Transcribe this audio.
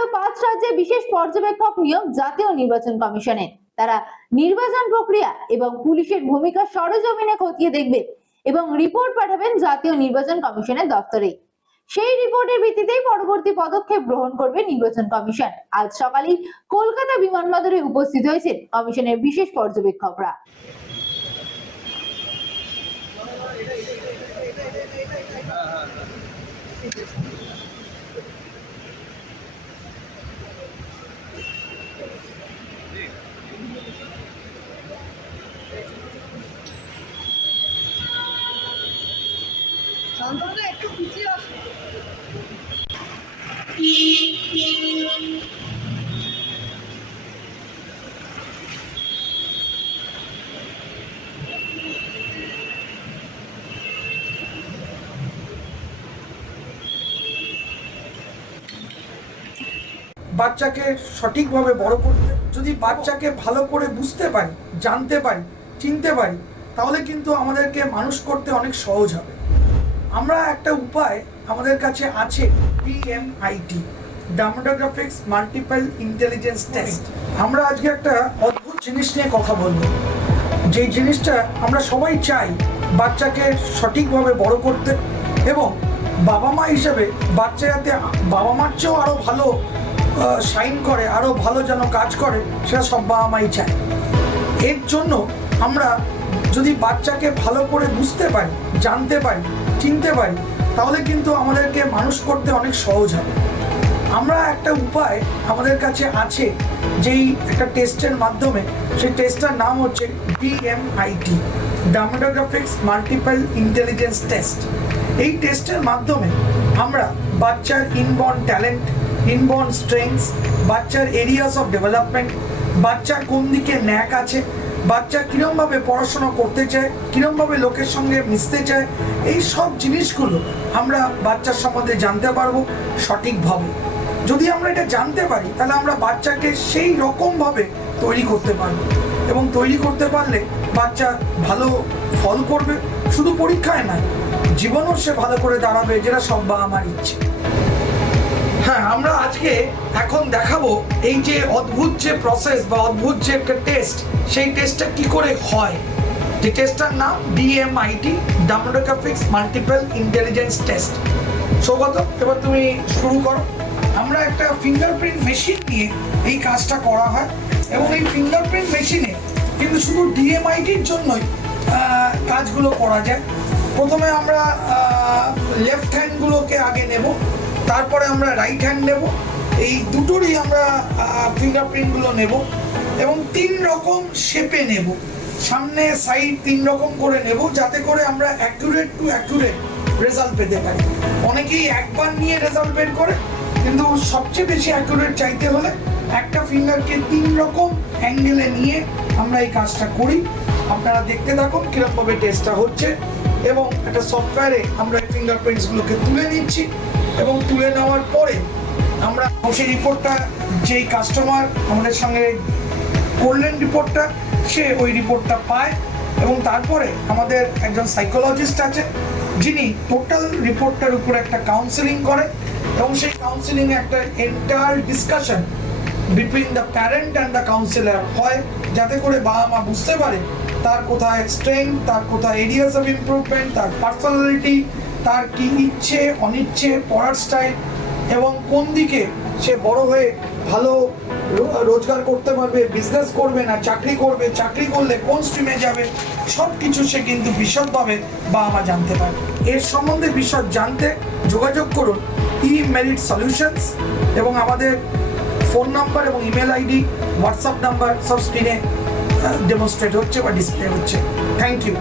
আরো 5 রাজ্যে বিশেষ পর্যবেক্ষক নিয়োগ জাতীয় নির্বাচন কমিশনে। তারা নির্বাচন প্রক্রিয়া এবং পুলিশের ভূমিকা সরেজমিনে খতিয়ে দেখবে এবং রিপোর্ট পাঠাবেন জাতীয় নির্বাচন কমিশনের দপ্তরে। সেই রিপোর্টের ভিত্তিতেই পরবর্তী পদক্ষেপ গ্রহণ করবে নির্বাচন কমিশন। আজ সকালেই কলকাতা বিমানবন্দরে উপস্থিত হয়েছেন কমিশনের বিশেষ পর্যবেক্ষকরা। একটু পিছিয়ে আসো। বাচ্চাকে সঠিকভাবে বড় করতে, যদি বাচ্চাকে ভালো করে বুঝতে পারি, জানতে পারি, চিনতে পারি, তাহলে কিন্তু আমাদেরকে মানুষ করতে অনেক সহজ হবে। আমরা একটা উপায় আমাদের কাছে আছে, DMIT, demographics multiple intelligence test. আমরা আজকে একটা অদ্ভুত জিনিস নিয়ে কথা বলবো, যেই জিনিসটা আমরা সবাই চাই বাচ্চাকে সঠিকভাবে বড় করতে, এবং বাবা মা হিসেবে বাচ্চা যাতে বাবা মার চেয়েও আরও ভালো শাইন করে, আরও ভালো যেন কাজ করে, সেটা সব বাবা মাই চায়। এর জন্য আমরা যদি বাচ্চাকে ভালো করে বুঝতে পারি, জানতে পারি, চিনতে পারি, তাহলে কিন্তু আমাদেরকে মানুষ করতে অনেক সহজ হবে। আমরা একটা উপায় আমাদের কাছে আছে, যেই একটা টেস্টের মাধ্যমে, সেই টেস্টটার নাম হচ্ছে DMIT, demographics multiple intelligence test. এই টেস্টের মাধ্যমে আমরা বাচ্চার ইনবর্ন ট্যালেন্ট, ইনবর্ন স্ট্রেংথস, বাচ্চার এরিয়াস অফ ডেভেলপমেন্ট, বাচ্চার কোন দিকে ন্যাক আছে, বাচ্চা কীরমভাবে পড়াশোনা করতে চায়, কীরমভাবে লোকের সঙ্গে মিশতে চায়, এই সব জিনিসগুলো আমরা বাচ্চার সম্বন্ধে জানতে পারবো সঠিকভাবে। যদি আমরা এটা জানতে পারি, তাহলে আমরা বাচ্চাকে সেই রকমভাবে তৈরি করতে পারবো, এবং তৈরি করতে পারলে বাচ্চা ভালো ফল করবে, শুধু পরীক্ষায় নয়, জীবনেও সে ভালো করে দাঁড়াবে, যেটা সব বাবা মার ইচ্ছে। হ্যাঁ, আমরা আজকে এখন দেখাবো এই যে অদ্ভুত যে প্রসেস বা অদ্ভুত যে একটা টেস্ট, সেই টেস্টটা কি করে হয়। যে টেস্টটার নাম DMIT, demographics multiple intelligence test. Saugata, এবার তুমি শুরু করো। আমরা একটা ফিঙ্গারপ্রিন্ট মেশিন নিয়ে এই কাজটা করা হয়, এবং এই ফিঙ্গারপ্রিন্ট মেশিনে কিন্তু শুধু DMITর জন্যই কাজগুলো করা যায়। প্রথমে আমরা লেফট হ্যান্ডগুলোকে আগে নেব, তারপরে আমরা রাইট হ্যান্ড নেব, এই দুটোরই আমরা ফিঙ্গারপ্রিন্টগুলো নেব, এবং 3 রকম শেপে নেব, সামনে সাইড 3 রকম করে নেব, যাতে করে আমরা অ্যাকুরেট টু অ্যাকুরেট রেজাল্ট পেতে পারি। অনেকেই একবার নিয়ে রেজাল্ট বের করে, কিন্তু সবচেয়ে বেশি অ্যাকুরেট চাইতে হলে একটা ফিঙ্গারকে 3 রকম অ্যাঙ্গেলে নিয়ে আমরা এই কাজটা করি। আপনারা দেখতে থাকুন কীরকমভাবে টেস্টটা হচ্ছে, এবং একটা সফটওয়্যারে আমরা এই ফিঙ্গারপ্রিন্টসগুলোকে তুলে নিচ্ছি, এবং তুলে নেওয়ার পরে আমরা সেই রিপোর্টটা, যেই কাস্টমার আমাদের সঙ্গে করলেন রিপোর্টটা, সে ওই রিপোর্টটা পায়, এবং তারপরে আমাদের একজন সাইকোলজিস্ট আছে, যিনি টোটাল রিপোর্টটার উপরে একটা কাউন্সেলিং করে, এবং সেই কাউন্সেলিংয়ে একটা entire discussion between the parent and the councillor হয়, যাতে করে বাবা মা বুঝতে পারে তার কোথায় স্ট্রেংথ, তার কোথায় এরিয়াস অফ ইমপ্রুভমেন্ট, তার পার্সোনালিটি, তার কি ইচ্ছে অনিচ্ছে, পড়ার স্টাইল, এবং কোন দিকে সে বড় হয়ে ভালো রোজগার করতে পারবে, বিজনেস করবে না চাকরি করবে, চাকরি করলে কোন স্ট্রিমে যাবে, সব কিছু সে কিন্তু বিশদভাবে বাবা মা জানতে পারে। এর সম্বন্ধে বিশদ জানতে যোগাযোগ করুন eMerit Solutions, এবং আমাদের ফোন নাম্বার এবং ইমেল আইডি, হোয়াটসঅ্যাপ নাম্বার সব স্ক্রিনে ডেমনস্ট্রেট হচ্ছে বা ডিসপ্লে হচ্ছে। Thank you.